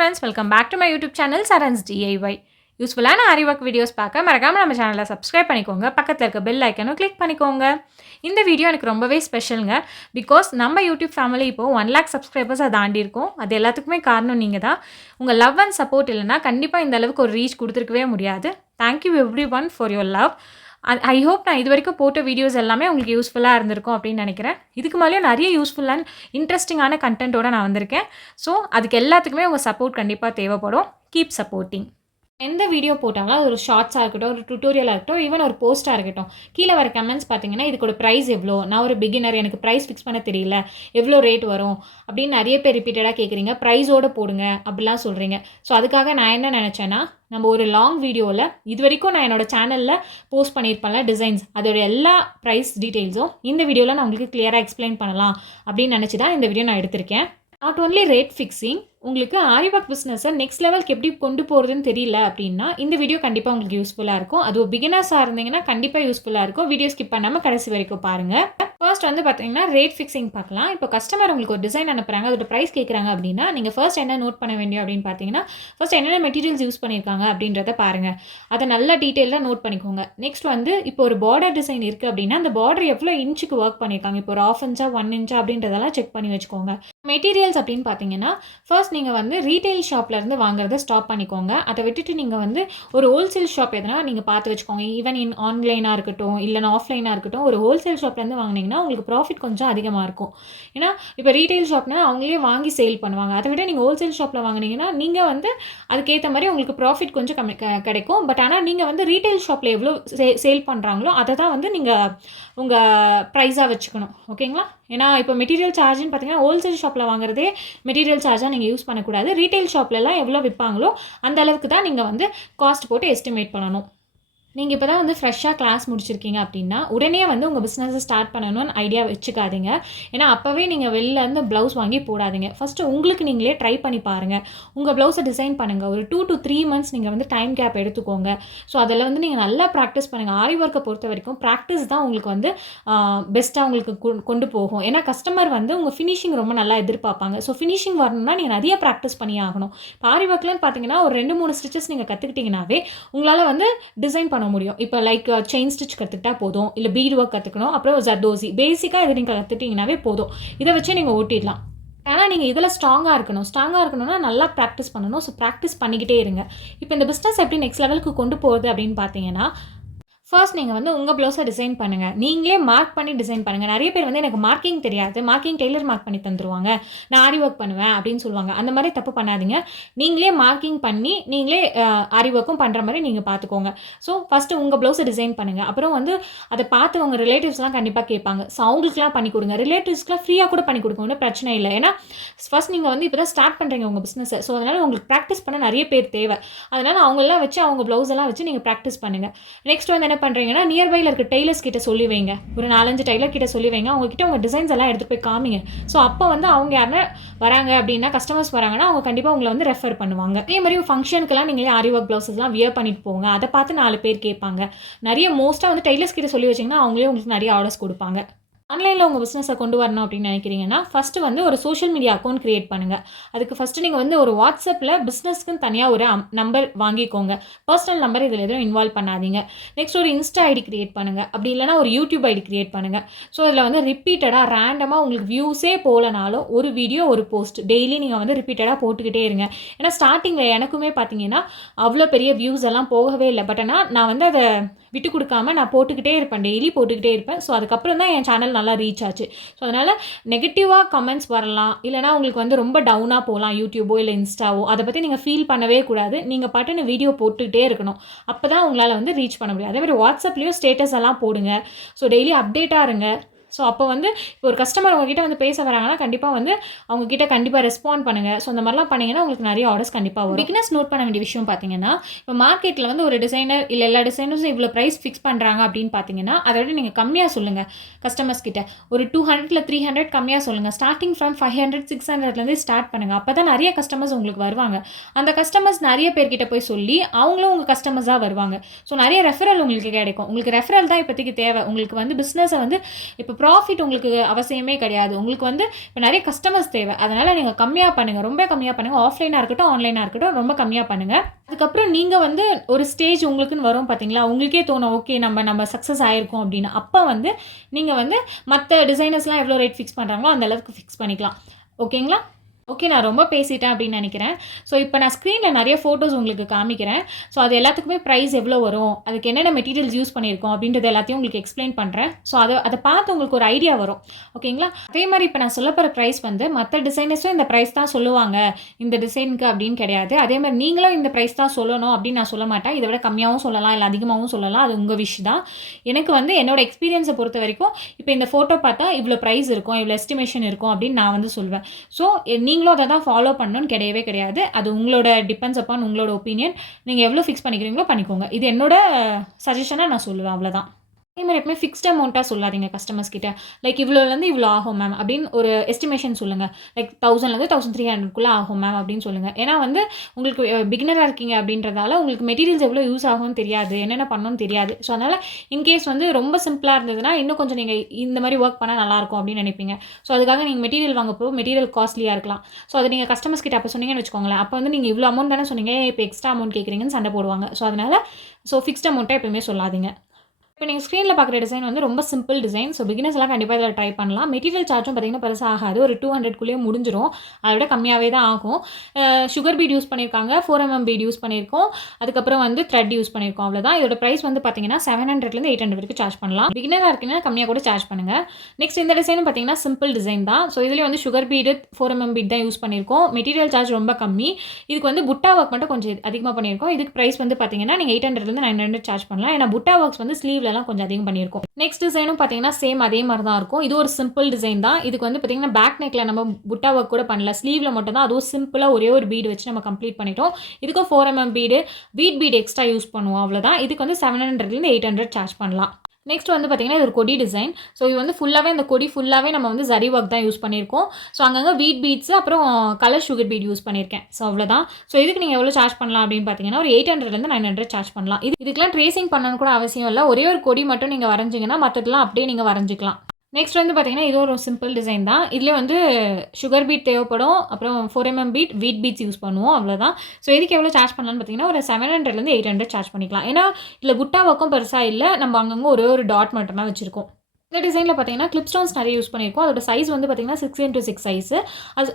friends, welcome back to my YouTube channel Saran's DIY. யூஸ்ஃபுல்லான Aariwork videos பார்க்க மறக்காம நம்ம சேனலை சப்ஸ்கிரைப் பண்ணிக்கோங்க. பக்கத்தில் இருக்க பெல் ஐக்கனும் கிளிக் பண்ணிக்கோங்க. இந்த வீடியோ எனக்கு ரொம்பவே ஸ்பெஷலுங்க. பிகாஸ் நம்ம யூடியூப் ஃபேமிலி இப்போது 1 lakh சப்ஸ்கிரைபர்ஸை தாண்டி இருக்கோம். அது எல்லாத்துக்குமே காரணம் நீங்கள் தான். உங்கள் லவ் அண்ட் சப்போர்ட் இல்லைனா கண்டிப்பாக இந்த அளவுக்கு ஒரு ரீச் கொடுத்துருக்கவே முடியாது. Thank you every one for your love. I hope நான் இது வரைக்கும் போட்ட வீடியோஸ் எல்லாமே உங்களுக்கு யூஸ்ஃபுல்லாக இருந்திருக்கும் அப்படின்னு நினைக்கிறேன். இதுக்கு மேலேயும் நிறைய யூஸ்ஃபுல் அண்ட் இன்ட்ரெஸ்டிங்கான கண்டென்ட்டோடு நான் வந்திருக்கேன். ஸோ அதுக்கு எல்லாத்துக்குமே உங்கள் சப்போர்ட் கண்டிப்பாக தேவைப்படும். Keep supporting. எந்த வீடியோ போட்டாலும் அது ஒரு ஷார்ட்ஸாக இருக்கட்டும், ஒரு டுட்டோரியலாக இருக்கட்டும், ஈவன் ஒரு போஸ்ட்டாக இருக்கட்டும், கீழே வர கமெண்ட்ஸ் பார்த்தீங்கன்னா இதுக்கோட ப்ரைஸ் எவ்வளோ, நான் ஒரு பிகினர், எனக்கு ப்ரைஸ் ஃபிக்ஸ் பண்ண தெரியல, எவ்வளோ ரேட் வரும் அப்படின்னு நிறைய பேர் ரிப்பீட்டடாக கேட்குறீங்க. ப்ரைஸோடு போடுங்க அப்படிலாம் சொல்கிறீங்க. ஸோ அதுக்காக நான் என்ன நினச்சேன்னா, நம்ம ஒரு லாங் வீடியோவில் இது வரைக்கும் நான் என்னோடய சேனலில் போஸ்ட் பண்ணியிருப்பேன்ல டிசைன்ஸ், அதோட எல்லா ப்ரைஸ் டீட்டெயில்ஸும் இந்த வீடியோவில் நான் உங்களுக்கு கிளியராக எக்ஸ்பிளைன் பண்ணலாம் அப்படின்னு நினச்சி தான் இந்த வீடியோ நான் எடுத்திருக்கேன். நாட் ஓன்லி ரேட் ஃபிக்ஸிங், உங்களுக்கு Aariwork பிஸ்னஸை நெக்ஸ்ட் லெவலுக்கு எப்படி கொண்டு போகிறதுன்னு தெரியல அப்படின்னா இந்த வீடியோ கண்டிப்பாக உங்களுக்கு யூஸ்ஃபுல்லாக இருக்கும். அது ஒரு பிகினர்ஸாக இருந்தீங்கன்னா கண்டிப்பாக யூஸ்ஃபுல்லாக இருக்கும். வீடியோ ஸ்கிப் பண்ணாமல் கடைசி வரைக்கும் பாருங்கள். ஃபர்ஸ்ட் வந்து பார்த்தீங்கன்னா ரேட் ஃபிக்ஸிங் பார்க்கலாம். இப்போ கஸ்டமர் உங்களுக்கு ஒரு டிசைன் அனுப்புகிறாங்க, அதோட ப்ரைஸ் கேட்குறாங்க அப்படின்னா நீங்கள் ஃபர்ஸ்ட் என்ன நோட் பண்ண வேண்டிய அப்படின்னு பார்த்தீங்கன்னா, ஃபர்ஸ்ட் என்னென்ன மெட்டீரியல்ஸ் யூஸ் பண்ணியிருக்காங்க அப்படின்றத பாருங்கள். அதை நல்லா டீட்டெயிலாக நோட் பண்ணிக்கோங்க. நெக்ஸ்ட் வந்து இப்போ ஒரு பார்டர் டிசைன் இருக்குது அப்படின்னா அந்த பார்டர் எவ்வளோ இன்ச்சுக்கு ஒர்க் பண்ணியிருக்காங்க, இப்போ ஒரு 1/2 inch 1 inch அப்படின்றதெல்லாம் செக் பண்ணி வச்சுக்கோங்க. மெட்டீரியல்ஸ் அப்படின்னு பார்த்தீங்கன்னா ஃபர்ஸ்ட் நீங்கள் வந்து ரீட்டைல் ஷாப்லேருந்து வாங்குறத ஸ்டாப் பண்ணிக்கோங்க. அதை விட்டுட்டு நீங்கள் வந்து ஒரு ஹோல்சேல் ஷாப் எதனா நீங்கள் பார்த்து வச்சுக்கோங்க. ஈவன் ஆன்லைனாக இருக்கட்டும் இல்லைனா ஆஃப்லைனாக இருக்கட்டும், ஒரு ஹோல்சேல் ஷாப்லேருந்து வாங்கினீங்கன்னா உங்களுக்கு ப்ராஃபிட் கொஞ்சம் அதிகமாக இருக்கும். ஏன்னா இப்போ ரீட்டைல் ஷாப்னா அவங்களே வாங்கி சேல் பண்ணுவாங்க. அதை விட நீங்கள் ஹோல்சேல் ஷாப்பில் வாங்கினீங்கன்னா நீங்கள் வந்து அதுக்கேற்ற மாதிரி உங்களுக்கு ப்ராஃபிட் கொஞ்சம் கம்மி கிடைக்கும். பட் ஆனால் நீங்கள் வந்து ரீட்டைல் ஷாப்பில் எவ்வளோ சேல் பண்ணுறாங்களோ அதை தான் வந்து நீங்கள் உங்கள் ப்ரைஸாக வச்சுக்கணும். ஓகேங்களா? ஏன்னா இப்போ மெட்டீரியல் சார்ஜ்னு பார்த்தீங்கன்னா ஹோல்சேல் ஷாப்பில் வாங்குறதே மெட்டீரியல் சார்ஜாக நீங்கள் யூஸ் பண்ணக்கூடாது. ரீட்டைல் ஷாப்லலாம் எவ்வளோ விற்பாங்களோ அந்த அளவுக்கு தான் நீங்கள் வந்து காஸ்ட் போட்டு எஸ்டிமேட் பண்ணணும். நீங்கள் இப்போ தான் வந்து ஃப்ரெஷ்ஷாக கிளாஸ் முடிச்சிருக்கீங்க அப்படின்னா உடனே வந்து உங்கள் பிஸ்னஸை ஸ்டார்ட் பண்ணணும்னு ஐடியா வச்சுக்காதீங்க. ஏன்னா அப்போவே நீங்கள் வெளிலேருந்து ப்ளவுஸ் வாங்கி போடாதீங்க. ஃபஸ்ட்டு உங்களுக்கு நீங்களே ட்ரை பண்ணி பாருங்கள். உங்கள் ப்ளவுஸை டிசைன் பண்ணுங்கள். ஒரு 2 to 3 months நீங்கள் வந்து டைம் கேப் எடுத்துக்கோங்க. ஸோ அதில் வந்து நீங்கள் நல்லா ப்ராக்டிஸ் பண்ணுங்கள். Aariworkை பொறுத்த வரைக்கும் ப்ராக்டிஸ் தான் உங்களுக்கு வந்து பெஸ்ட்டாக உங்களுக்கு கொண்டு போகும். ஏன்னா கஸ்டமர் வந்து உங்கள் ஃபினிஷிங் ரொம்ப நல்லா எதிர்பார்ப்பாங்க. ஸோ ஃபினிஷிங் வரணும்னா நீங்கள் நிறைய ப்ராக்டிஸ் பண்ணி ஆகணும். இப்போ Aariworkலன்னு பார்த்தீங்கன்னா ஒரு 2-3 ஸ்டிச்சஸ் நீங்கள் கற்றுக்கிட்டிங்கனாவே உங்களால் வந்து டிசைன் பண்ண முடியும். இப்போ லைக் செயின் ஸ்டிச் கற்றுக்கிட்டா போதும், இல்லை பீட்work கற்றுக்கணும், அப்புறம் Zardosi பேசிக்காக இதை நீங்கள் கற்றுட்டிங்கனாவே போதும். இதை வச்சு நீங்கள் ஓட்டிடலாம். ஆனால் நீங்கள் இதில் ஸ்ட்ராங்காக இருக்கணும்னா நல்லா ப்ராக்டிஸ் பண்ணணும். ஸோ ப்ராக்டிஸ் பண்ணிக்கிட்டே இருங்க. இப்போ இந்த பிஸ்னஸ் எப்படி நெக்ஸ்ட் லெவலுக்கு கொண்டு போகிறது அப்படின்னு பார்த்தீங்கன்னா, ஃபர்ஸ்ட் நீங்கள் வந்து உங்கள் ப்ளவுஸை டிசைன் பண்ணுங்கள். நீங்களே மார்க் பண்ணி டிசைன் பண்ணுங்கள். நிறைய பேர் வந்து எனக்கு மார்க்கிங் தெரியாது, மார்க்கிங் டெய்லர் மார்க் பண்ணி தந்துடுவாங்க, நான் Aariwork பண்ணுவேன் அப்படின்னு சொல்லுவாங்க. அந்த மாதிரி தப்பு பண்ணாதீங்க. நீங்களே மார்க்கிங் பண்ணி நீங்களே Aariworkம் பண்ணுற மாதிரி நீங்கள் பார்த்துக்கோங்க. ஸோ ஃபஸ்ட்டு உங்கள் ப்ளவுஸை டிசைன் பண்ணுங்கள். அப்புறம் வந்து அதை பார்த்து உங்கள் ரிலேட்டிவ்ஸ்லாம் கண்டிப்பாக கேட்பாங்க. ஸோ அவங்களுக்குலாம் பண்ணி கொடுங்க. ரிலேட்டிவ்ஸ்க்குலாம் ஃப்ரீயாக கூட பண்ணி கொடுக்க ஒன்றும் பிரச்சனை இல்லை. ஏன்னா ஃபர்ஸ்ட் நீங்கள் வந்து இப்போ தான் ஸ்டார்ட் பண்ணுறீங்க உங்கள் பிஸ்னஸை. ஸோ அதனால் உங்களுக்கு ப்ராக்டிஸ் பண்ண நிறைய பேர் தேவை. அதனால் அவங்களெலாம் வச்சு அவங்க ப்ளவுஸ் எல்லாம் வச்சு நீங்கள் ப்ராக்டிஸ் பண்ணுங்கள். நெக்ஸ்ட் வந்து என்ன பண்ணுறீங்கன்னா, நியர்பையில் இருக்க டெய்லர்ஸ் கிட்ட சொல்லி வைங்க. ஒரு 4-5 டெய்லர் கிட்ட சொல்லி வைங்க. அவங்ககிட்ட உங்கள் டிசைன்ஸ் எல்லாம் எடுத்து போய் காமிங்க. ஸோ அப்போ வந்து அவங்க யாருன்னா வராங்க அப்படின்னா, கஸ்டமர்ஸ் வராங்கன்னா அவங்க கண்டிப்பாக உங்களை வந்து ரெஃபர் பண்ணுவாங்க. அதே மாதிரி ஃபங்க்ஷனுக்குலாம் நீங்களே Aariwork ப்ளவுஸஸ்லாம் வியர் பண்ணிட்டு போங்க. அதை பார்த்து 4 பேர் கேட்பாங்க. நிறைய மோஸ்ட்டாக வந்து டெய்லர்ஸ் கிட்ட சொல்லி வச்சிங்கன்னா அவங்களே உங்களுக்கு நிறைய ஆர்டர்ஸ் கொடுப்பாங்க. ஆன்லைனில் உங்கள் பிஸ்னஸை கொண்டு வரணும் அப்படின்னு நினைக்கிறீங்கன்னா ஃபஸ்ட்டு வந்து ஒரு சோஷியல் மீடியா அக்கௌண்ட் க்ரியேட் பண்ணுங்கள். அதுக்கு ஃபஸ்ட்டு நீங்கள் வந்து ஒரு வாட்ஸ்அப்பில் பிஸ்னஸ்க்குன்னு தனியாக ஒரு நம்பர் வாங்கிக்கோங்க. பர்சனல் நம்பர் இதில் எதுவும் இன்வால்வ் பண்ணாதீங்க. நெக்ஸ்ட் ஒரு இன்ஸ்டா ஐடி க்ரியேட் பண்ணுங்கள். அப்படி இல்லைனா ஒரு யூடியூப் ஐடி க்ரியேட் பண்ணுங்கள். ஸோ இதில் வந்து ரிப்பீட்டடாக ரேண்டமாக உங்களுக்கு வியூஸே போகலனாலும் ஒரு வீடியோ ஒரு போஸ்ட் டெய்லி நீங்கள் வந்து ரிப்பீட்டடாக போட்டுக்கிட்டே இருங்க. ஏன்னா ஸ்டார்டிங்கில் எனக்குமே பார்த்தீங்கன்னா அவ்வளோ பெரிய வியூஸ் எல்லாம் போகவே இல்லை. பட் ஆனால் நான் வந்து அதை விட்டு கொடுக்காம நான் போட்டுக்கிட்டே இருப்பேன், டெய்லி போட்டுக்கிட்டே இருப்பேன். ஸோ அதுக்கப்புறம் தான் என் சேனல் நல்லா ரீச் ஆச்சு. ஸோ அதனால் நெகட்டிவாக கமெண்ட்ஸ் வரலாம், இல்லைனா உங்களுக்கு வந்து ரொம்ப டவுனாக போகலாம் யூடியூபோ இல்லை இன்ஸ்டாவோ. அதை பற்றி நீங்கள் ஃபீல் பண்ணவே கூடாது. நீங்கள் பாட்டுன்னு வீடியோ போட்டுக்கிட்டே இருக்கணும். அப்போ தான் உங்களால் வந்து ரீச் பண்ண முடியும். அதேமாதிரி வாட்ஸ்அப்லேயும் ஸ்டேட்டஸ் எல்லாம் போடுங்க. ஸோ டெய்லி அப்டேட்டாக இருங்க. ஸோ அப்போ வந்து இப்போ ஒரு கஸ்டமர் உங்ககிட்ட வந்து பேச வராங்கன்னா கண்டிப்பாக வந்து அவங்ககிட்ட கண்டிப்பாக ரெஸ்பாண்ட் பண்ணுங்கள். ஸோ அந்த மாதிரிலாம் பண்ணிங்கன்னா உங்களுக்கு நிறைய ஆர்டர்ஸ் கண்டிப்பாக வரும். பிகினர்ஸ் நோட் பண்ண வேண்டிய விஷயம் பார்த்தீங்கன்னா, இப்போ மார்க்கெட்டில் வந்து ஒரு டிசைனர் இல்லை எல்லா டிசைனர்ஸும் இவ்வளோ ப்ரைஸ் ஃபிக்ஸ் பண்ணுறாங்க அப்படின்னு பார்த்தீங்கன்னா அதை விட நீங்கள் கம்மியாக சொல்லுங்கள். கஸ்டமர்ஸ் கிட்ட ஒரு 200 இல்லை 300 கம்மியாக சொல்லுங்கள். ஸ்டார்டிங் ஃப்ரம் 500 600லேருந்து ஸ்டார்ட் பண்ணுங்கள். அப்போ தான் நிறைய கஸ்டமர்ஸ் உங்களுக்கு வருவாங்க. அந்த கஸ்டமர்ஸ் நிறைய பேர்கிட்ட போய் சொல்லி அவங்களும் உங்கள் கஸ்டமர்ஸாக வருவாங்க. ஸோ நிறைய ரெஃபரல் உங்களுக்கு கிடைக்கும். உங்களுக்கு ரெஃபரல் தான் இப்போதைக்கு தேவை. உங்களுக்கு வந்து பிஸ்னஸை வந்து இப்போ ப்ராஃபிட் உங்களுக்கு அவசியமே கிடையாது. உங்களுக்கு வந்து இப்போ நிறைய கஸ்டமர்ஸ் தேவை. அதனால் நீங்கள் கம்மியாக பண்ணுங்கள், ரொம்ப கம்மியாக பண்ணுங்கள். ஆஃப்லைனாக இருக்கட்டும், ஆன்லைனாக இருக்கட்டும், ரொம்ப கம்மியாக பண்ணுங்கள். அதுக்கப்புறம் நீங்கள் வந்து ஒரு ஸ்டேஜ் உங்களுக்குன்னு வரும் பார்த்தீங்களா, உங்களுக்கே தோணும் ஓகே நம்ம சக்ஸஸ் ஆகிருக்கோம் அப்படின்னு. அப்போ வந்து நீங்கள் வந்து மற்ற டிசைனர்ஸ்லாம் எவ்வளோ ரேட் ஃபிக்ஸ் பண்ணுறாங்களோ அந்த அளவுக்கு ஃபிக்ஸ் பண்ணிக்கலாம். ஓகேங்களா? ஓகே, நான் ரொம்ப பேசிட்டேன் அப்படின்னு நினைக்கிறேன். ஸோ இப்போ நான் ஸ்க்ரீனில் நிறைய ஃபோட்டோஸ் உங்களுக்கு காமிக்கிறேன். ஸோ அது எல்லாத்துக்குமே ப்ரைஸ் எவ்வளோ வரும், அதுக்கு என்னென்ன மெட்டீரியல்ஸ் யூஸ் பண்ணியிருக்கோம் அப்படின்றது எல்லாத்தையும் உங்களுக்கு எக்ஸ்பிளைன் பண்ணுறேன். ஸோ அதை பார்த்து உங்களுக்கு ஒரு ஐடியா வரும். ஓகேங்களா? அதே மாதிரி இப்போ நான் சொல்ல போகிற ப்ரைஸ் வந்து மற்ற டிசைனர்ஸும் இந்த ப்ரைஸ் தான் சொல்லுவாங்க இந்த டிசைனுக்கு அப்படின்னு கிடையாது. அதே மாதிரி நீங்களும் இந்த ப்ரைஸ் தான் சொல்லணும் அப்படின்னு நான் சொல்ல மாட்டேன். இதை விட கம்மியாகவும் சொல்லலாம், இல்லை அதிகமாகவும் சொல்லலாம். அது உங்கள் விஷ் தான். எனக்கு வந்து என்னோட எக்ஸ்பீரியன்ஸை பொறுத்த வரைக்கும் இப்போ இந்த ஃபோட்டோ பார்த்தா இவ்வளோ ப்ரைஸ் இருக்கும், இவ்வளோ எஸ்டிமேஷன் இருக்கும் அப்படின்னு நான் வந்து சொல்வேன். ஸோ நீங்களும் அதை தான் ஃபாலோ பண்ணணும்னு கிடையவே கிடையாது. அது உங்களோட டிபெண்ட்ஸ் அப்பான் உங்களோட ஒப்பீனியன். நீங்கள் எவ்வளோ ஃபிக்ஸ் பண்ணிக்கிறீங்களோ பண்ணிக்கோங்க. இது என்னோட சஜஷனாக நான் சொல்லுவேன், அவ்வளோதான். அதே மாதிரி எப்பவுமே ஃபிக்ஸ்ட் அமௌண்ட்டாக சொல்லாதீங்க கஸ்டமர்ஸ் கிட்ட. லைக் இவ்வளோலேருந்து இவ்வளோ ஆகும் மேம் அப்படின்னு ஒரு எஸ்டிமேஷன் சொல்லுங்கள். லைக் 1000லேருந்து 1300 ஆகும் மேம் அப்படின்னு சொல்லுங்கள். ஏன்னா வந்து உங்களுக்கு பிகினராக இருக்கீங்க அப்படின்றதால உங்களுக்கு மெட்டீரியல்ஸ் எவ்வளோ யூஸ் ஆகும்னு தெரியாது, என்னென்ன பண்ணணும்னு தெரியாது. ஸோ அதனால் இன்கேஸ் வந்து ரொம்ப சிம்பிளாக இருந்ததுன்னா இன்னும் கொஞ்சம் நீங்கள் இந்த மாதிரி ஒர்க் பண்ணால் நல்லாயிருக்கும் அப்படின்னு நினைப்பீங்க. ஸோ அதுக்காக நீங்கள் மெட்டீரியல் வாங்க போகும், மெட்டீரியல் காஸ்ட்லியாக இருக்கலாம். ஸோ அதை நீங்கள் கஸ்டமர்ஸ் கிட்ட அப்போ சொன்னீங்கன்னு வச்சுக்கோங்களேன். அப்போ வந்து நீங்கள் இவ்வளோ அமௌண்ட் தானே சொன்னீங்க, இப்போ எக்ஸ்ட்ரா அமௌண்ட் கேட்குறீங்கன்னு சண்டை போடுவாங்க. ஸோ அதனால் ஃபிக்ஸ்ட் அமௌண்ட்டாக எப்பவுமே சொல்லாதீங்க. இப்போ நீங்கள் ஸ்க்ரீனில் பார்க்குற டிசைன் வந்து ரொம்ப சிம்பிள் டிசைன். ஸோ பிகினர்ஸ் எல்லாம் கண்டிப்பாக இதில் ட்ரை பண்ணலாம். மெட்டீரியல் சார்ஜும் பார்த்தீங்கன்னா பெருசாக ஆகாது, ஒரு 200 முடிஞ்சிடும். அதை விட கம்மியாகவே தான் ஆகும். சுகர் பீட் யூஸ் பண்ணியிருக்காங்க, 4mm பீட் யூஸ் பண்ணியிருக்கோம், அதுக்கப்புறம் வந்து த்ரெட் யூஸ் பண்ணியிருக்கோம். அவ்வளோதான். இதோட ப்ரைஸ் வந்து பார்த்தீங்கன்னா 700லேருந்து 800 வரைக்கும் சார்ஜ் பண்ணலாம். பிகினராக இருக்குன்னா கம்மியாக கூட சார்ஜ் பண்ணுங்கள். நெக்ஸ்ட் இந்த டிசைனும் பார்த்தீங்கன்னா சிம்பிள் டிசைன் தான். ஸோ இதுலேயும் வந்து சுகர் பீடு 4mm பீட் தான் யூஸ் பண்ணியிருக்கோம். மெட்டீரியல் சார்ஜ் ரொம்ப கம்மி. இதுக்கு வந்து புட்டா ஒர்க் மட்டும் கொஞ்சம் அதிகமாக பண்ணியிருக்கோம். இதுக்கு ப்ரைஸ் வந்து பார்த்தீங்கன்னா நீங்கள் 800லேருந்து 900 சார்ஜ் பண்ணலாம். ஏன்னா புட்டா ஒர்க்ஸ் வந்து ஸ்லீவ்லலாம் கொஞ்சம் அதிகம் பண்ணியிருக்கோம். நெக்ஸ்ட் டிசைனும் பார்த்தீங்கன்னா சேம் அதே மாதிரி தான் இருக்கும். இது ஒரு சிம்பிள் டிசைன் தான். இதுக்கு வந்து பார்த்தீங்கன்னா பேக் நெக்கில் நம்ம புட்டா ஒர்க் கூட பண்ணல, ஸ்லீவில் மட்டும் தான். அதுவும் சிம்பிளாக ஒரே ஒரு பீடு வச்சு நம்ம கம்ப்ளீட் பண்ணிட்டோம். இதுக்கும் 4mm பீட் எக்ஸ்ட்ரா யூஸ் பண்ணுவோம், அவ்வளோதான். இதுக்கு வந்து 700லேருந்து 800 சார்ஜ் பண்ணலாம். நெக்ஸ்ட் வந்து பார்த்தீங்கன்னா இது ஒரு கொடி டிசைன். ஸோ இது வந்து ஃபுல்லாகவே இந்த கொடி ஃபுல்லாகவே நம்ம வந்து ஜரி ஒர்க் தான் யூஸ் பண்ணியிருக்கோம். ஸோ அங்கங்கே பீட்ஸ் அப்புறம் கலர் சுகர் பீட் யூஸ் பண்ணியிருக்கேன். ஸோ அவ்வளோதான். ஸோ இதுக்கு நீங்கள் எவ்வளோ சார்ஜ் பண்ணலாம் அப்படின்னு பார்த்தீங்கன்னா ஒரு 800லேருந்து 900 சார்ஜ் பண்ணலாம். இதுக்கெல்லாம் ட்ரேசிங் பண்ணணும்னு கூட அவசியம் இல்லை. ஒரே ஒரு கொடி மட்டும் நீங்கள் வரைஞ்சிங்கன்னா மற்றதெல்லாம் அப்படியே நீங்கள் வரைஞ்சிக்கலாம். நெக்ஸ்ட் வந்து பார்த்தீங்கன்னா இது ஒரு சிம்பிள் டிசைன் தான். இதில் வந்து சுகர் பீட் தேவைப்படும், அப்புறம் 4mm பீட்ஸ் யூஸ் பண்ணுவோம், அவ்வளோதான். ஸோ இதுக்கு எவ்வளோ சார்ஜ் பண்ணலான்னு பார்த்தீங்கன்னா ஒரு 700லேருந்து 800 சார்ஜ் பண்ணிக்கலாம். ஏன்னா இதில் புட்டா ஒர்க்கும் பெருசாக இல்லை, நம்ம அங்கங்கே ஒரே ஒரு டாட் மட்டும் தான் வச்சுருக்கோம். இந்த டிசைனில் பார்த்தீங்கன்னா கிளிப் ஸ்டோன்ஸ் நிறைய யூஸ் பண்ணியிருக்கோம். அதோட சைஸ் வந்து பார்த்தீங்கன்னா 6x6 சைஸ்.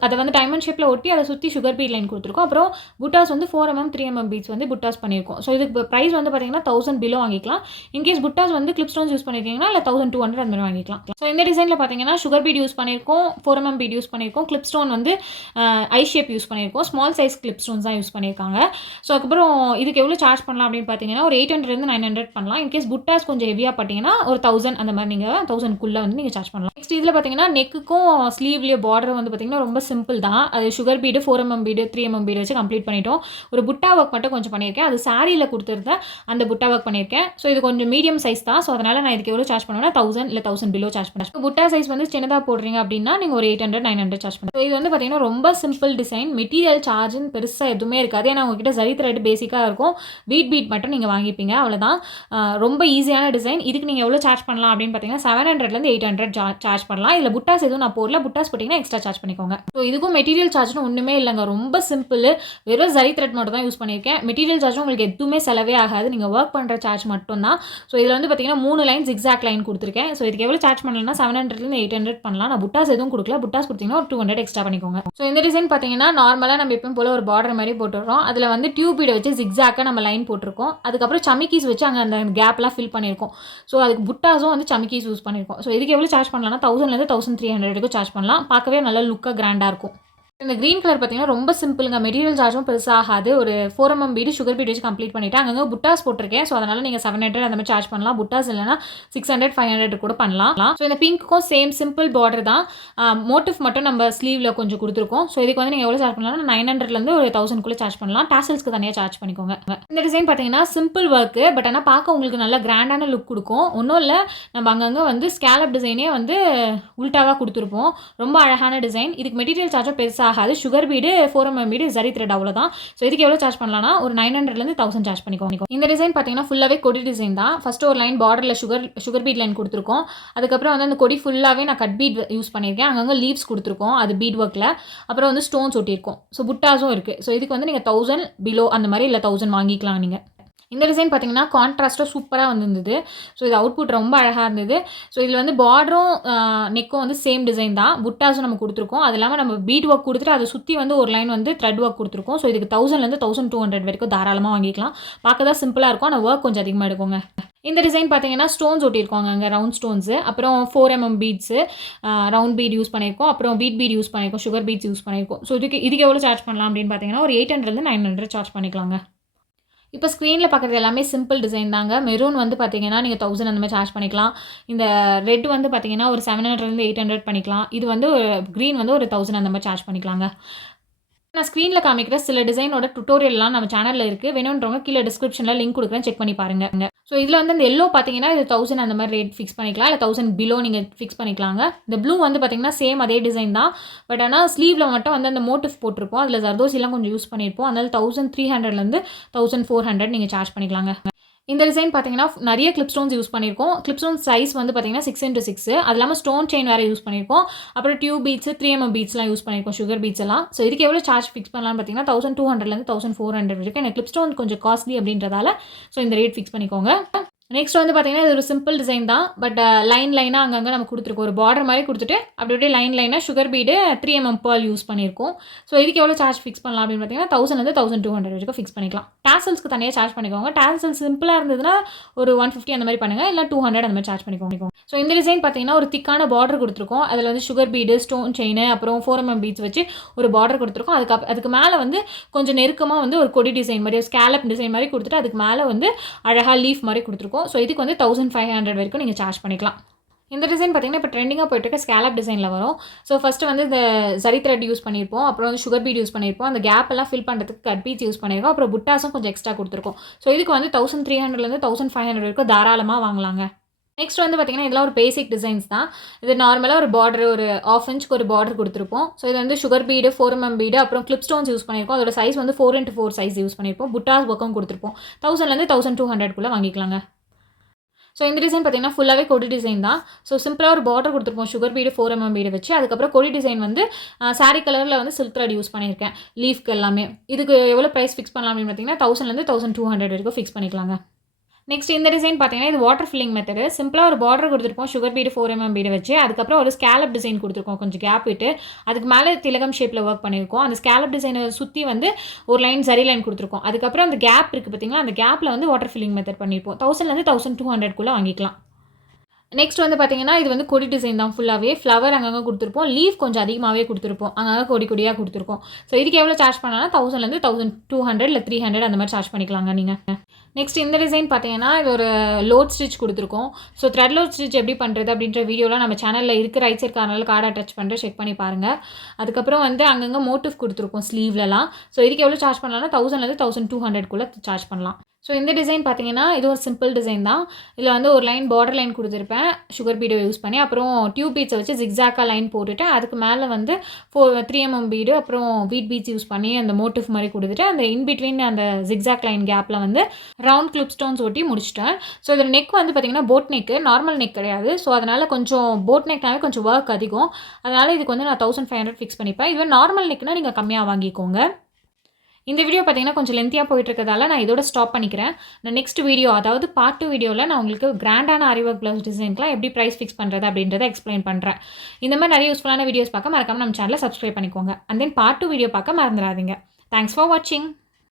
அதை வந்து டைமண்ட் ஷேப்பில் ஒட்டி அதை சுற்றி சுகர் பீட் லைன் கொடுத்துருக்கோம். அப்புறம் புட்டாஸ் வந்து 4mm 3mm பீட்ஸ் வந்து புட்டாஸ் பண்ணியிருக்கோம். ஸோ இதுக்கு ப்ரைஸ் வந்து பார்த்தீங்கன்னா 1000 பிலோ வாங்கிக்கலாம். இன்கேஸ் புட்டாஸ் வந்து கிளிப் ஸ்டோன்ஸ் யூஸ் பண்ணியிருக்கீங்கன்னா இல்லை 1200 அந்த மாதிரி வாங்கிக்கலாம். ஸோ இந்த டிசைனில் பார்த்தீங்கன்னா சுகர் பீட் யூஸ் பண்ணியிருக்கோம், 4mm பீட் யூஸ் பண்ணியிருக்கோம், கிளிப் ஸ்டோன் வந்து ஐ ஷேப் யூஸ் பண்ணியிருக்கோம், ஸ்மால் சைஸ் கிளிப் ஸ்டோன்ஸ் தான் யூஸ் பண்ணியிருக்காங்க. ஸோ அதுக்கப்புறம் இதுக்கு எவ்வளோ சார்ஜ் பண்ணலாம் அப்படின்னு பார்த்தீங்கன்னா ஒரு 800லேருந்து 900 பண்ணலாம். இன்கேஸ் புட்டாஸ் கொஞ்சம் ஹெவியாக பார்த்தீங்கன்னா ஒரு 1000 அந்த மாதிரி நீங்கள் 1000க்குள்ளே வந்து சார்ஜ் பண்ணலாம். நெக்ஸ்ட் இதில் பார்த்தீங்கன்னா நெக்குக்கும் ஸ்லீவ்லேயே பார்டர் வந்து பார்த்தீங்கன்னா ரொம்ப சிம்பிள் தான். அது sugar bead 4mm bead 3mm bead வச்சு கம்ப்ளீட் பண்ணிட்டோம். ஒரு புட்டா ஒர்க் மட்டும் கொஞ்சம் பண்ணியிருக்கேன். அது சாரியில் கொடுத்துருந்தேன், அந்த புட்டா ஒர்க் பண்ணியிருக்கேன். ஸோ இது கொஞ்சம் மீடியம் சைஸ் தான். ஸோ அதனால் நான் இதுக்கு எவ்வளோ சார்ஜ் பண்ணுவேன்னா 1000 இல்லை 1000 பிலோ சார்ஜ் பண்ணுறேன். புட்டா சைஸ் வந்து சின்னதாக போடுறீங்க அப்படின்னா நீங்கள் ஒரு 800-900 சார்ஜ் பண்ணுறேன். ஸோ இது வந்து பார்த்தீங்கன்னா ரொம்ப சிம்பிள் டிசைன். மெட்டீரியல் சார்ஜுன்னு பெருசாக எதுவுமே இருக்காது. ஏன்னா உங்ககிட்ட ஜரி த்ரெட் பேசிக்காக இருக்கும், பீட் மட்டும் நீங்கள் வாங்கிப்பீங்க, அவ்வளோதான். ரொம்ப ஈஸியான டிசைன். இதுக்கு நீங்கள் எவ்வளோ சார்ஜ் பண்ணலாம் அப்படின்னு பார்த்தீங்கன்னா 700லேருந்து 800 சார்ஜ் பண்ணலாம். இதில் புட்டாஸ் எதுவும் நான் போடல, புட்டாஸ் போட்டிங்கன்னா எக்ஸ்ட்ரா சார்ஜ் பண்ணிக்கோங்க. ஸோ இதுக்கும் மெட்டீரியல் சார்ஜ்னு ஒன்றுமே இல்லைங்க, ரொம்ப சிம்பிள். வெறும் ஜரி த்ரெட் மட்டும் தான் யூஸ் பண்ணியிருக்கேன். மெட்டீரியல் சார்ஜும் உங்களுக்கு எதுவுமே செலவே ஆகாது, நீங்கள் ஒர்க் பண்ணுற சார்ஜ் மட்டும் தான். ஸோ இதில் வந்து பார்த்தீங்கன்னா 3 லைன் ஜிக்ஸாக் லைன் கொடுத்துருக்கேன். ஸோ இதுக்கு எவ்வளோ சார்ஜ் பண்ணலன்னா 700லேருந்து 800 பண்ணலாம். நான் புட்டாஸ் எதுவும் கொடுக்கல, புட்டாஸ் கொடுத்தீங்கன்னா ஒரு 200 எக்ஸ்ட்ரா பண்ணிக்கோங்க. ஸோ இந்த டிசைன் பார்த்தீங்கன்னா நார்மலாக நம்ம எப்பவும் போல ஒரு பார்டர் மாதிரி போட்டுடுறோம். அதில் வந்து டியூப் பீடை வச்சு ஜிக்ஸாக்காக நம்ம லைன் போட்டிருக்கோம். அதுக்கப்புறம் சமிக்கீஸ் வச்சு அங்கே அந்த கேப்லாம் ஃபில் பண்ணியிருக்கோம். ஸோ அதுக்கு புட்டாஸும் வந்து சமிக்கீஸ் யூஸ் பண்ணியிருக்கோம். ஸோ இதுக்கு எவ்வளோ சார்ஜ் பண்ணலாம்னா 1000லேருந்து 1300 வரைக்கும் சார்ஜ் பண்ணலாம். பார்க்கவே நல்ல லுக்காக கிராண்டாக இருக்கும். இந்த க்ரீன் கலர் பார்த்தீங்கன்னா ரொம்ப சிம்பிளுங்க, மெட்டீரியல் சார்ஜும் பெருசாக ஆகாது. ஒரு 4mm பீடு சுகர் பீட் வச்சு கம்ப்ளீட் பண்ணிவிட்டு அங்கங்கே புட்டாஸ் போட்டிருக்கேன். ஸோ அதனால் நீங்கள் 700 அந்த மாதிரி சார்ஜ் பண்ணலாம். புட்டாஸ் இல்லைனா 600-500 கூட பண்ணலாம். ஸோ இந்த பிங்க்குக்கும் சேம் சிம்பிள் பார்டர் தான். மோட்டிவ் மட்டும் நம்ம ஸ்லீவில் கொஞ்சம் கொடுத்துருக்கோம். ஸோ இதுக்கு வந்து நீங்கள் எவ்வளோ சார்ஜ் பண்ணலாம் 900லேருந்து ஒரு 1000 சார்ஜ் பண்ணலாம். டாசல்ஸ்க்கு தனியாக சார்ஜ் பண்ணிக்கோங்க. இந்த டிசைன் பார்த்தீங்கன்னா சிம்பிள் ஒர்க்கு, பட் ஆனால் பார்க்க உங்களுக்கு நல்ல கிராண்டான லுக் கொடுக்கும். ஒன்றும் இல்லை, நம்ம அங்கங்கே வந்து ஸ்கேலப் டிசைனே வந்து உல்ட்டாவாக கொடுத்துருப்போம். ரொம்ப அழகான டிசைன். இதுக்கு மெட்டீரியல் சார்ஜும் பெருசாக ஆகாது. Sugar bead 4mm bead zari thread அவ்வளோதான். ஸோ இதுக்கு எவ்வளோ சார்ஜ் பண்ணலாம்னா ஒரு 900லேருந்து 1000 சார்ஜ் பண்ணிக்கோங்க. இந்த டிசைன் பார்த்தீங்கன்னா ஃபுல்லாகவே கொடி டிசைன் தான். ஃபஸ்ட்டு ஒரு லைன் பார்டரில் சுகர் பீட் லைன் கொடுத்துருக்கோம். அதுக்கப்புறம் வந்து அந்த கொடி ஃபுல்லாகவே நான் கட் பீட் யூஸ் பண்ணியிருக்கேன். அங்கங்கே லீவ்ஸ் கொடுத்துருக்கோம், அது பீட் ஒர்க்கில். அப்புறம் வந்து ஸ்டோன்ஸ் ஒட்டியிருக்கோம். ஸோ புட்டாஸும் இருக்குது. ஸோ இதுக்கு வந்து நீங்கள் 1000 பிலோ அந்த மாதிரி இல்லை 1000 வாங்கிக்கலாம் நீங்கள். இந்த டிசைன் பார்த்தீங்கன்னா கான்ட்ராஸ்ட்டாக சூப்பராக வந்துருந்தது. ஸோ இது அவுட்புட் ரொம்ப அழகாக இருந்தது. ஸோ இதில் வந்து பார்டரும் நெக்கும் வந்து சேம் டிசைன் தான். புட்டாஸும் நம்ம கொடுத்துருக்கோம். அது இல்லாமல் நம்ம பீட் ஒர்க் கொடுத்துட்டு அதை சுற்றி வந்து ஒரு லைன் வந்து த்ரெட் ஒர்க் கொடுத்துருக்கோம். ஸோ இதுக்கு 1000லேருந்து 1200 வரைக்கும் தாராளமாக வாங்கிக்கலாம். பார்க்க தான் சிம்பிளாக இருக்கும், ஆனால் ஒர்க் கொஞ்சம் அதிகமாக எடுக்குங்க. இந்த டிசைன் பார்த்தீங்கன்னா ஸ்டோன்ஸ் ஒட்டியிருக்கோங்க, அங்கே ரவுண்ட் ஸ்டோன்ஸு, அப்புறம் 4mm beads, round beat use பண்ணியிருக்கோம், அப்புறம் பீட் யூஸ் பண்ணியிருக்கோம், சுகர் பீட்ஸ் யூஸ் பண்ணியிருக்கோம். ஸோ இதுக்கு எவ்வளோ சார்ஜ் பண்ணலாம் அப்படின்னு பார்த்தீங்கன்னா ஒரு 800லேருந்து 900 சார்ஜ் பண்ணிக்கலாங்க. இப்போ ஸ்க்ரீனில் பார்க்குறது எல்லாமே சிம்பிள் டிசைன் தாங்க. மெரூன் வந்து பார்த்தீங்கன்னா நீங்கள் 1000 அந்த மாதிரி சார்ஜ் பண்ணிக்கலாம். இந்த ரெட் வந்து பார்த்தீங்கன்னா ஒரு 700லேருந்து 800 பண்ணிக்கலாம். இது வந்து ஒரு க்ரீன் வந்து ஒரு 1000 அந்த மாதிரி சார்ஜ் பண்ணிக்கலாங்க. நான் ஸ்க்ரீனில் காமிக்கிற சில டிசைனோட டுட்டோரியல்லாம் நம்ம சேனலில் இருக்குது. வேணுன்றவங்க கீழே டிஸ்கிரிப்ஷனில் லிங்க் கொடுக்குறேன், செக் பண்ணி பாருங்கள். ஸோ இதில் வந்து இந்த எல்லோ பார்த்தீங்கன்னா இது 1000 அந்த மாதிரி ரேட் ஃபிக்ஸ் பண்ணிக்கலாம், இல்லை 1000 பிலோ நீங்கள் ஃபிக்ஸ் பண்ணிக்கலாங்க. இந்த ப்ளூ வந்து பார்த்தீங்கன்னா சேம் அதே டிசைன் தான். பட் ஆனால் ஸ்லீவில் மட்டும் வந்து அந்த மோட்டிவ் போட்டிருப்போம், அதில் ஜர்தோசிலாம் கொஞ்சம் யூஸ் பண்ணியிருப்போம். அதனால் 1300லேருந்து 1400 நீங்கள் சார்ஜ் பண்ணிக்கலாங்க. இந்த டிசைன் பார்த்தீங்கன்னா நிறைய கிளிப் ஸ்டோன்ஸ் யூஸ் பண்ணியிருக்கோம். கிளிப் ஸ்டோன் சைஸ் வந்து பார்த்தீங்கன்னா 6x6. அது இல்லாமல் ஸ்டோன் செயின் வேறு யூஸ் பண்ணியிருக்கோம். அப்புறம் டியூப் பீட்ஸ் 3mm பீட்ஸ்லாம் யூஸ் பண்ணியிருக்கோம், சுகர் பீட்ஸ் எல்லாம். ஸோ இதுக்கு எவ்வளோ சார்ஜ் ஃபிக்ஸ் பண்ணலாம்னு பார்த்தீங்கன்னா 1200லேருந்து 1400 வரைக்கும். எனக்கு கிளிப் ஸ்டோன் கொஞ்சம் காஸ்ட்லி அப்படின்றதால ஸோ இந்த ரேட் ஃபிக்ஸ் பண்ணிக்கோங்க. நெக்ஸ்ட் வந்து பார்த்தீங்கன்னா இது ஒரு சிம்பிள் டிசைன் தான். பட் லைனாக அங்கங்கே நம்ம கொடுத்துருக்கோம், ஒரு பார்டர் மாதிரி கொடுத்துட்டு அப்படியே லைனாக sugar bead 3mm pearl use பண்ணியிருக்கோம். ஸோ இதுக்கு எவ்வளோ சார்ஜ் ஃபிக்ஸ் பண்ணலாம் அப்படின்னு பார்த்தீங்கன்னா 1000லேருந்து 1200 வரைக்கும் ஃபிக்ஸ் பண்ணிக்கலாம். டாசல்ஸ்க்கு தனியாக சார்ஜ் பண்ணிக்கோங்க. டாசல்ஸ் சிம்பிளாக இருந்ததுன்னா ஒரு 150 அந்த மாதிரி பண்ணுங்கள், இல்லை 200 அந்த மாதிரி சார்ஜ் பண்ணிக்கோங்க. ஸோ இந்த டிசைன் பார்த்தீங்கன்னா ஒரு திக்கான பார்டர் கொடுத்துருக்கோம். அதில் வந்து சுகர் பீடு, ஸ்டோன் செயின், அப்புறம் 4mm பீட்ஸ் வச்சு ஒரு பார்டர் கொடுத்துருக்கோம். அதுக்கு மேலே வந்து கொஞ்சம் நெருக்கமாக வந்து ஒரு கொடி டிசைன் மாதிரி, ஒரு ஸ்கேலப் டிசைன் மாதிரி கொடுத்துட்டு அதுக்கு மேலே வந்து அழகாக லீஃப் மாதிரி கொடுத்துருக்கோம். ஸோ இதுக்கு வந்து 1500 வரைக்கும் நீங்கள் சார்ஜ் பண்ணிக்கலாம். இந்த டிசைன் பார்த்தீங்கன்னா இப்போ ட்ரெண்டிங்காக போயிட்டு இருக்க ஸ்கேலப் டிசைனில் வரும். ஸோ ஃபஸ்ட்டு வந்து இந்த ஜரி த்ரெட் யூஸ் பண்ணியிருப்போம், அப்புறம் வந்து சுகர் பீட் யூஸ் பண்ணியிருப்போம், அந்த கேப் எல்லாம் ஃபில் பண்ணுறதுக்கு கட் பீட்ஸ் யூஸ் பண்ணியிருக்கோம், அப்புறம் புட்டாஸும் கொஞ்சம் எக்ஸ்ட்ரா கொடுத்துருக்கோம். ஸோ இதுக்கு வந்து 1300லேருந்து 1500 வரைக்கும் தாராளமாக வாங்கலாங்க. நெக்ஸ்ட் வந்து பார்த்தீங்கன்னா இதெல்லாம் ஒரு பேசிக் டிசைன்ஸ் தான். இது நார்மலாக ஒரு பார்டர் ஒரு 1/2 இன்ச்சுக்கு ஒரு பார்டர் கொடுத்துருப்போம். ஸோ இது வந்து சுகர் பீடு 4mm பீடு, அப்புறம் கிளிப் ஸ்டோன்ஸ் யூஸ் பண்ணியிருக்கோம். அதோட சைஸ் வந்து 4x4 சைஸ் யூஸ் பண்ணியிருப்போம். புட்டாஸ் பக்கம் கொடுத்துருப்போம். 1000லேருந்து 1200 வாங்கிக்கலாங்க. ஸோ இந்த டிசைன் பார்த்தீங்கன்னா ஃபுல்லாகவே கொடி டிசைன் தான். ஸோ சிம்பிளாக ஒரு பார்டர் கொடுத்துருப்போம், சுகர் பீடு 4mm பீடு வச்சு. அதுக்கப்புறம் கொடி டிசைன் வந்து சாரி கலரில் வந்து சில்க் த்ரெட் யூஸ் பண்ணியிருக்கேன் லீஃப்க்கு எல்லாமே. இதுக்கு எவ்வளோ ப்ரைஸ் ஃபிக்ஸ் பண்ணலாம் அப்படின்னு பார்த்தீங்கன்னா 1000லேருந்து 1200 வரைக்கும் ஃபிக்ஸ் பண்ணிக்கலாங்க. நெக்ஸ்ட் இந்த டிசைன் பார்த்தீங்கன்னா இது வாட்டர் ஃபில்லிங் மெத்தடு. சிம்பிளாக ஒரு பார்டர் கொடுத்துருப்போம், சுகர் பீடு 4mm பீடு வச்சு. அதுக்கப்புறம் ஒரு ஸ்கேலப் டிசைன் கொடுத்துருக்கோம், கொஞ்சம் கேப் விட்டு. அதுக்கு மேலே திலகம் ஷேப்பில் ஒர்க் பண்ணியிருக்கோம். அந்த ஸ்கேலப் டிசைனை சுற்றி வந்து ஒரு லைன் சரி லைன் கொடுத்துருக்கோம். அதுக்கப்புறம் அந்த கேப் இருக்குது பார்த்தீங்களா, அந்த கேப்பில் வந்து வாட்டர் ஃபில்லிங் மெத்தட் பண்ணியிருப்போம். 1000லேருந்து 1200 வாங்கிக்கலாம். நெக்ஸ்ட் வந்து பார்த்தீங்கன்னா இது வந்து கொடி டிசைன் தான். ஃபுல்லாகவே ஃப்ளவர் அங்கங்கே கொடுத்துருப்போம், லீஃப் கொஞ்சம் அதிகமாகவே கொடுத்துருப்போம், அங்கங்கே கொடியாக கொடுத்துருக்கோம். ஸோ இதுக்கு எவ்வளோ சார்ஜ் பண்ணலாம்னா 1000லேருந்து 1200 இல்லை 300 அந்த மாதிரி சார்ஜ் பண்ணிக்கலாங்க நீங்கள். நெக்ஸ்ட் இந்த டிசைன் பார்த்தீங்கன்னா இது ஒரு லோட் ஸ்டிச் கொடுத்துருக்கோம். ஸோ த்ரெட் லோட் ஸ்டிச் எப்படி பண்ணுறது அப்படின்ற வீடியோலாம் நம்ம சேனலில் இருக்குது, ரைட் சைட் கார்னரில் கார்டை டச் பண்ணுற செக் பண்ணி பாருங்கள். அதுக்கப்புறம் வந்து அங்கங்கே மோட்டிவ் கொடுத்துருக்கோம் ஸ்லீவ்லலாம். ஸோ இதுக்கு எவ்வளோ சார்ஜ் பண்ணலாம்னா 1000லேருந்து 1200 சார்ஜ் பண்ணலாம். ஸோ இந்த டிசைன் பார்த்தீங்கன்னா இது ஒரு சிம்பிள் டிசைன் தான். இதில் வந்து ஒரு லைன் பார்டர் லைன் கொடுத்துருப்பேன் சுகர் பீடை யூஸ் பண்ணி, அப்புறம் டியூப் பீட்ஸை வச்சு ஜிக்ஸாக்காக லைன் போட்டுட்டு அதுக்கு மேலே வந்து 3mm பீடு, அப்புறம் பீட்ஸ் யூஸ் பண்ணி அந்த மோட்டிவ் மாதிரி கொடுத்துட்டு அந்த இன்பிட்வீன் அந்த ஜிக்ஸாக் லைன் கேப்பில் வந்து ரவுண்ட் கிளிப் ஸ்டோன்ஸ் ஒட்டி முடிச்சிட்டேன். ஸோ இதில் நெக் வந்து பார்த்தீங்கன்னா போட் நெக்கு, நார்மல் நெக் கிடையாது. ஸோ அதனால் கொஞ்சம் போட் நெக்னாவே கொஞ்சம் ஒர்க் அதிகம். அதனால் இதுக்கு வந்து நான் 1500 ஃபிக்ஸ் பண்ணிப்பேன். இதுவே நார்மல் நெக்னால் நீங்கள் கம்மியாக வாங்கிக்கோங்க. இந்த வீடியோ பார்த்தீங்கன்னா கொஞ்சம் லென்த்தியாக போயிட்டு இருக்கிறதால நான் இதோட ஸ்டாப் பண்ணிக்கிறேன். நான் நெக்ஸ்ட் வீடியோ, அதாவது பார்ட் 2 வீடியோவில் நான் உங்களுக்கு கிராண்டான ஆரிவொர்க் ப்ளவுஸ் டிசைன்லாம் எப்படி ப்ரைஸ் ஃபிக்ஸ் பண்ணுறது அப்படின்றத எக்ஸ்பிளைன் பண்ணுறேன். இந்த மாதிரி நிறைய யூஸ்ஃபுல்லான வீடியோஸ் பார்க்க மறக்காம நம்ம சேனலை சப்ஸ்கிரைப் பண்ணிக்கோங்க. அண்ட் தென் பார்ட் 2 வீடியோ பார்க்க மறந்துடாதீங்க. தேங்க்ஸ் ஃபார் வாட்சிங்.